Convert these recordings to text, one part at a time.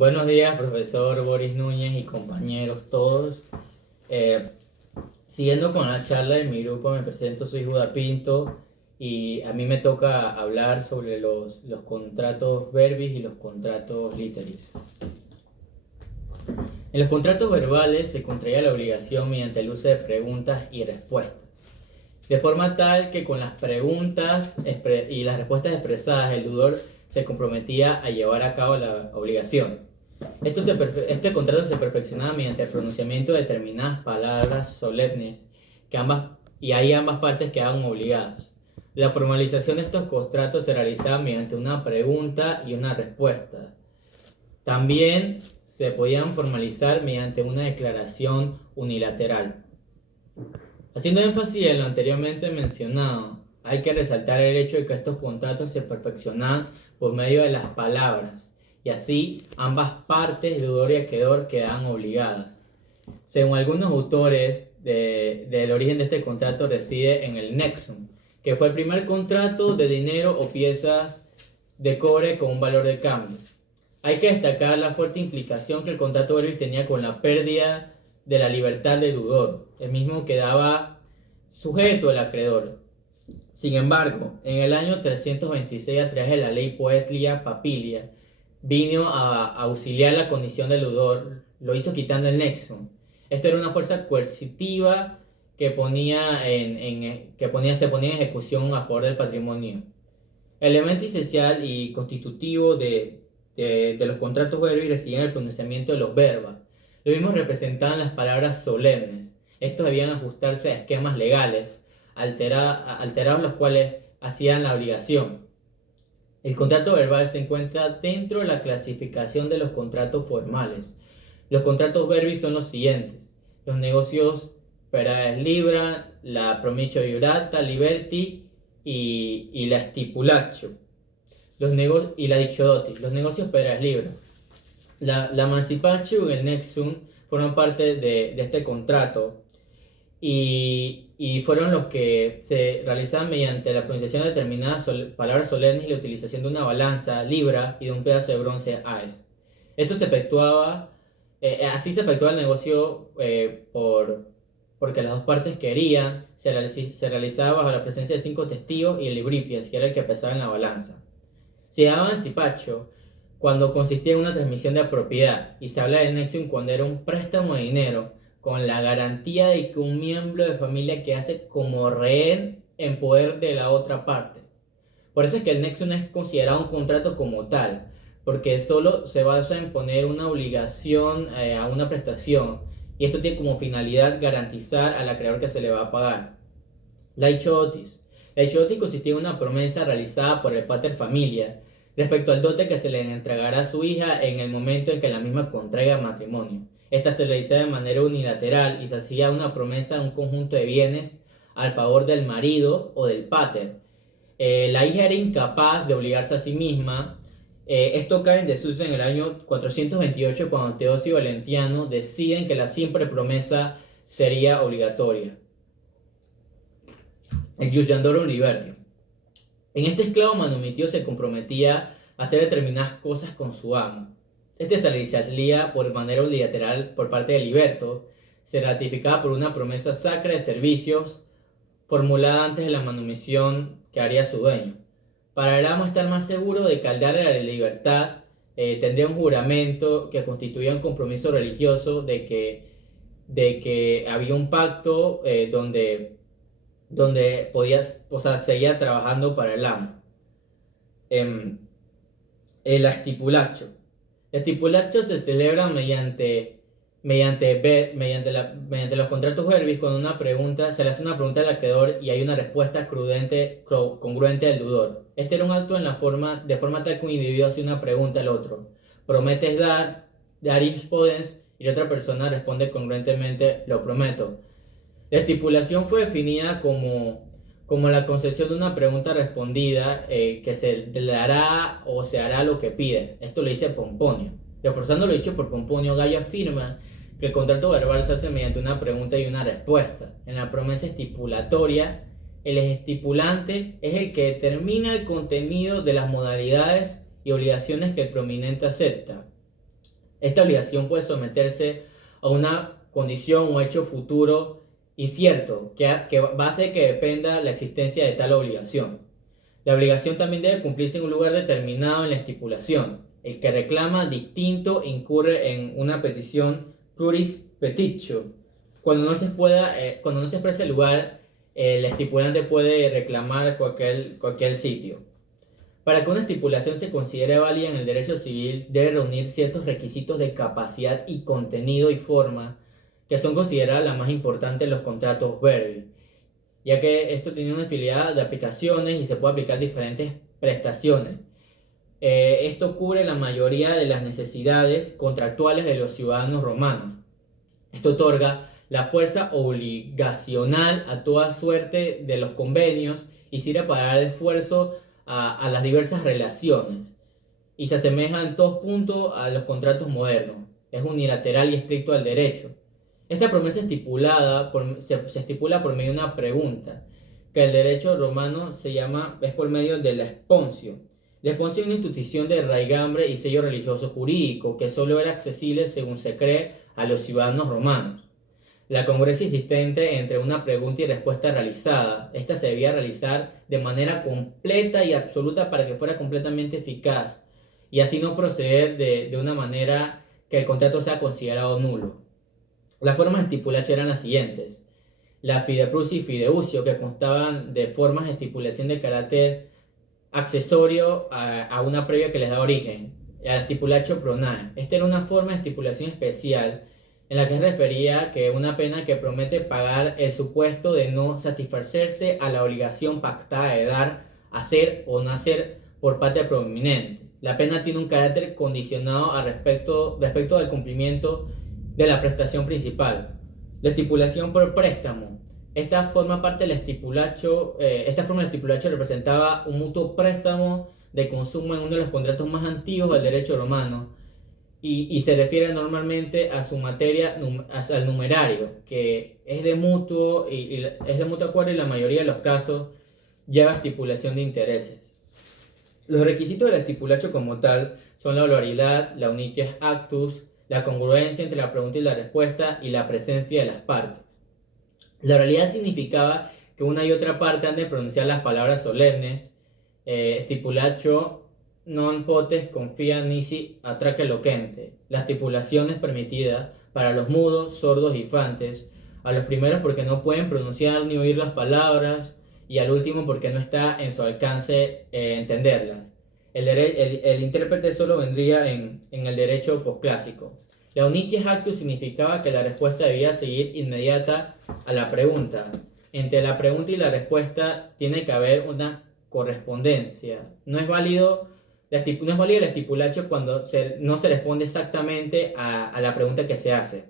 Buenos días, profesor Boris Núñez y compañeros todos. Eh, Siguiendo con la charla de mi grupo, me presento, soy Judá Pinto y a mí me toca hablar sobre los contratos verbis y los contratos literis. En los contratos verbales se contraía la obligación mediante el uso de preguntas y respuestas, de forma tal que con las preguntas y las respuestas expresadas el deudor se comprometía a llevar a cabo la obligación. Este contrato se perfeccionaba mediante el pronunciamiento de determinadas palabras solemnes y ahí ambas partes quedaban obligadas. La formalización de estos contratos se realizaba mediante una pregunta y una respuesta. También se podían formalizar mediante una declaración unilateral. Haciendo énfasis en lo anteriormente mencionado, hay que resaltar el hecho de que estos contratos se perfeccionaban por medio de las palabras, y así ambas partes, deudor y acreedor, quedaban obligadas. Según algunos autores, del origen de este contrato reside en el nexum, que fue el primer contrato de dinero o piezas de cobre con un valor de cambio. Hay que destacar la fuerte implicación que el contrato verbis tenía con la pérdida de la libertad del deudor, el mismo quedaba sujeto al acreedor. Sin embargo, en el año 326, a través de la ley Poetlia Papilia, vino a auxiliar la condición del deudor, lo hizo quitando el nexo. Esto era una fuerza coercitiva que se ponía en ejecución a favor del patrimonio. Elemento esencial y constitutivo de los contratos verbis residía en el pronunciamiento de los verbos. Los mismos representaban las palabras solemnes. Estos debían ajustarse a esquemas legales, alterados los cuales hacían la obligación. El contrato verbal se encuentra dentro de la clasificación de los contratos formales. Los contratos verbis son los siguientes: los negocios per aes libra, la promisio jurata liberty y la stipulatio, y la dictiodotis. Los negocios per aes libra. La emancipatio y el nexum fueron parte de este contrato y fueron los que se realizaban mediante la pronunciación de determinadas palabras solemnes y la utilización de una balanza, libra, y de un pedazo de bronce, aes. Esto se efectuaba, así se efectuaba el negocio porque las dos partes querían, se realizaba bajo la presencia de 5 testigos y el libripies, que era el que pesaba en la balanza. Se llamaba emancipatio cuando consistía en una transmisión de propiedad, y se habla de nexum cuando era un préstamo de dinero con la garantía de que un miembro de familia quedase como rehén en poder de la otra parte. Por eso es que el nexum es considerado un contrato como tal, porque solo se basa en poner una obligación a una prestación, y esto tiene como finalidad garantizar al acreedor que se le va a pagar. La ichotis. La ichotis consistía en una promesa realizada por el pater familia respecto al dote que se le entregará a su hija en el momento en que la misma contraiga matrimonio. Esta se realizaba de manera unilateral y se hacía una promesa de un conjunto de bienes al favor del marido o del pater. La hija era incapaz de obligarse a sí misma. Esto cae en desuso en el año 428, cuando Teosio y Valentiano deciden que la siempre promesa sería obligatoria. El Iusiandoro Libertium. En este esclavo manumitio se comprometía a hacer determinadas cosas con su amo. Este se realizaría por manera unilateral por parte de Liberto, se ratificaba por una promesa sacra de servicios formulada antes de la manumisión que haría su dueño. Para el amo estar más seguro de que al darle la libertad, tendría un juramento que constituía un compromiso religioso de que había un pacto donde podías, seguía trabajando para el amo. El estipulatio. El estipulatio se celebra mediante los contratos verbis, cuando se le hace una pregunta al acreedor y hay una respuesta congruente al deudor. Este era un acto de forma tal que un individuo hace una pregunta al otro: prometes dar podens, y la otra persona responde congruentemente: lo prometo. La estipulación fue definida como la concesión de una pregunta respondida, que se le hará o se hará lo que pide. Esto lo dice Pomponio. Reforzando lo dicho por Pomponio, Gallo afirma que el contrato verbal se hace mediante una pregunta y una respuesta. En la promesa estipulatoria, el estipulante es el que determina el contenido de las modalidades y obligaciones que el prominente acepta. Esta obligación puede someterse a una condición o hecho futuro incierto que va a hacer que dependa la existencia de tal obligación. La obligación también debe cumplirse en un lugar determinado en la estipulación. El que reclama distinto incurre en una petición pluris petitio. Cuando no se expresa el lugar, el estipulante puede reclamar cualquier sitio. Para que una estipulación se considere válida en el derecho civil, debe reunir ciertos requisitos de capacidad y contenido y forma que son consideradas las más importantes en los contratos verbi, ya que esto tiene una infinidad de aplicaciones y se puede aplicar diferentes prestaciones. Esto cubre la mayoría de las necesidades contractuales de los ciudadanos romanos. Esto otorga la fuerza obligacional a toda suerte de los convenios y sirve para dar esfuerzo a las diversas relaciones y se asemeja en todos puntos a los contratos modernos. Es unilateral y estricto al derecho. Esta promesa se estipula por medio de una pregunta, que el derecho romano es por medio de la esponsio. La esponsio es una institución de raigambre y sello religioso jurídico que solo era accesible, según se cree, a los ciudadanos romanos. La congruencia existente entre una pregunta y respuesta realizada. Esta se debía realizar de manera completa y absoluta para que fuera completamente eficaz y así no proceder de una manera que el contrato sea considerado nulo. Las formas de estipulación eran las siguientes: la fideprus y fideucio, que constaban de formas de estipulación de carácter accesorio a una previa que les da origen, al stipulatio pronae. Esta era una forma de estipulación especial en la que refería que una pena que promete pagar el supuesto de no satisfacerse a la obligación pactada de dar, hacer o no hacer por parte prominente. La pena tiene un carácter condicionado respecto al cumplimiento de la prestación principal. La estipulación por préstamo. Esta forma de estipulacho representaba un mutuo préstamo de consumo en uno de los contratos más antiguos del derecho romano y se refiere normalmente a su materia, al numerario, que es de mutuo acuerdo y en la mayoría de los casos lleva estipulación de intereses. Los requisitos del estipulacho como tal son la oralidad, la unities actus, la congruencia entre la pregunta y la respuesta y la presencia de las partes. La oralidad significaba que una y otra parte han de pronunciar las palabras solemnes, stipulatio non potes confia nisi atraque loquente. La estipulación es permitida para los mudos, sordos y infantes, a los primeros porque no pueden pronunciar ni oír las palabras, y al último porque no está en su alcance entenderlas. El intérprete solo vendría en el derecho posclásico. La unities actus significaba que la respuesta debía seguir inmediata a la pregunta. Entre la pregunta y la respuesta tiene que haber una correspondencia. No es válida la estipulación cuando no se responde exactamente a la pregunta que se hace.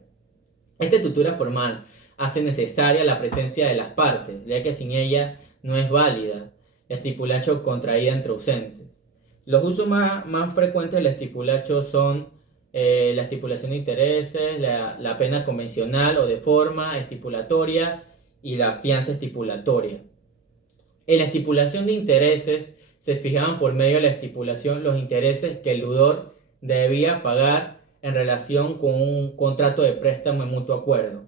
Esta estructura formal hace necesaria la presencia de las partes, ya que sin ella no es válida la estipulación contraída entre ausentes. Los usos más frecuentes de la estipulación son la estipulación de intereses, la pena convencional o de forma estipulatoria y la fianza estipulatoria. En la estipulación de intereses se fijaban por medio de la estipulación los intereses que el deudor debía pagar en relación con un contrato de préstamo en mutuo acuerdo.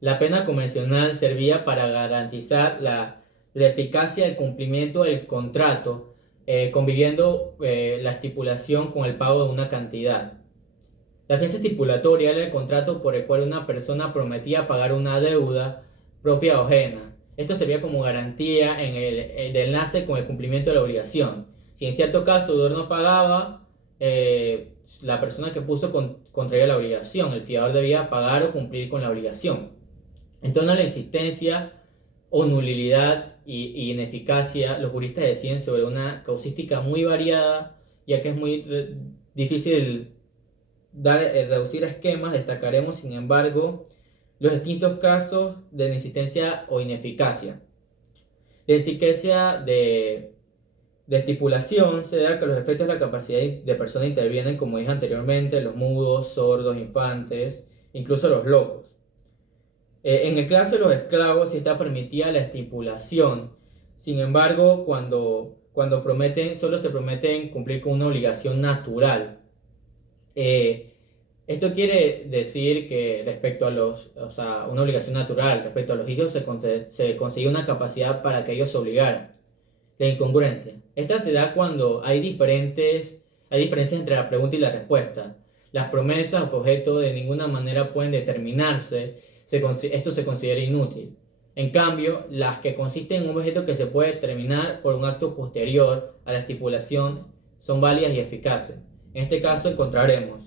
La pena convencional servía para garantizar la eficacia del cumplimiento del contrato, conviviendo la estipulación con el pago de una cantidad. La fianza estipulatoria era el contrato por el cual una persona prometía pagar una deuda propia o ajena. Esto servía como garantía en el enlace con el cumplimiento de la obligación. Si en cierto caso el deudor no pagaba, la persona que puso contraía la obligación. El fiador debía pagar o cumplir con la obligación. En torno a la existencia o nulidad y ineficacia, los juristas deciden sobre una causística muy variada, ya que es muy difícil reducir esquemas. Destacaremos, sin embargo, los distintos casos de inexistencia o ineficacia. La ineficacia de estipulación se da que los efectos de la capacidad de persona intervienen, como dije anteriormente, los mudos, sordos, infantes, incluso los locos. En el caso de los esclavos sí está permitida la estipulación. Sin embargo, cuando prometen, solo se prometen cumplir con una obligación natural. Esto quiere decir que respecto a o sea, una obligación natural, respecto a los hijos se consigue una capacidad para que ellos se obligaran. La incongruencia. Esta se da cuando hay diferencias entre la pregunta y la respuesta. Las promesas o objetos de ninguna manera pueden determinarse, esto se considera inútil. En cambio, las que consisten en un objeto que se puede determinar por un acto posterior a la estipulación son válidas y eficaces. En este caso encontraremos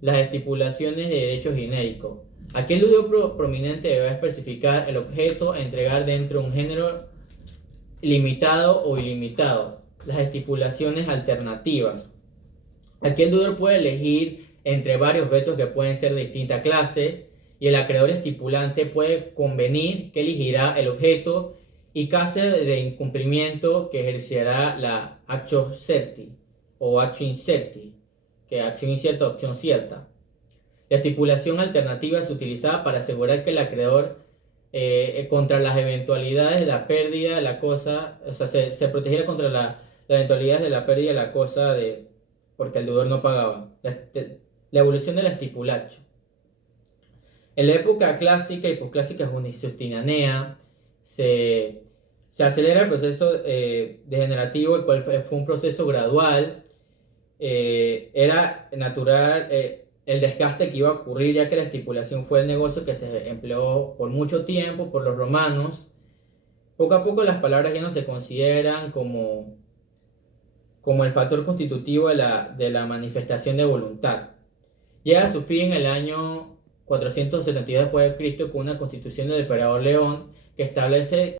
las estipulaciones de derechos genéricos. Aquel dudo prominente debe especificar el objeto a entregar dentro de un género limitado o ilimitado. Las estipulaciones alternativas. Aquí el deudor puede elegir entre varios objetos que pueden ser de distinta clase y el acreedor estipulante puede convenir que elegirá el objeto y caso de incumplimiento que ejercerá la actio certi o actio incerti, que acción incierta o acción cierta. La estipulación alternativa es utilizada para asegurar que el acreedor contra las eventualidades de la pérdida de la cosa, o sea, se protegiera contra las eventualidades de la pérdida de la cosa porque el deudor no pagaba. La evolución de la estipulatio. En la época clásica y posclásica justinianea se acelera el proceso degenerativo, el cual fue un proceso gradual. Era natural el desgaste que iba a ocurrir, ya que la estipulación fue el negocio que se empleó por mucho tiempo por los romanos. Poco a poco las palabras ya no se consideran como el factor constitutivo de la manifestación de voluntad. Llega a su fin en el año 472 después de Cristo con una constitución del emperador León que establece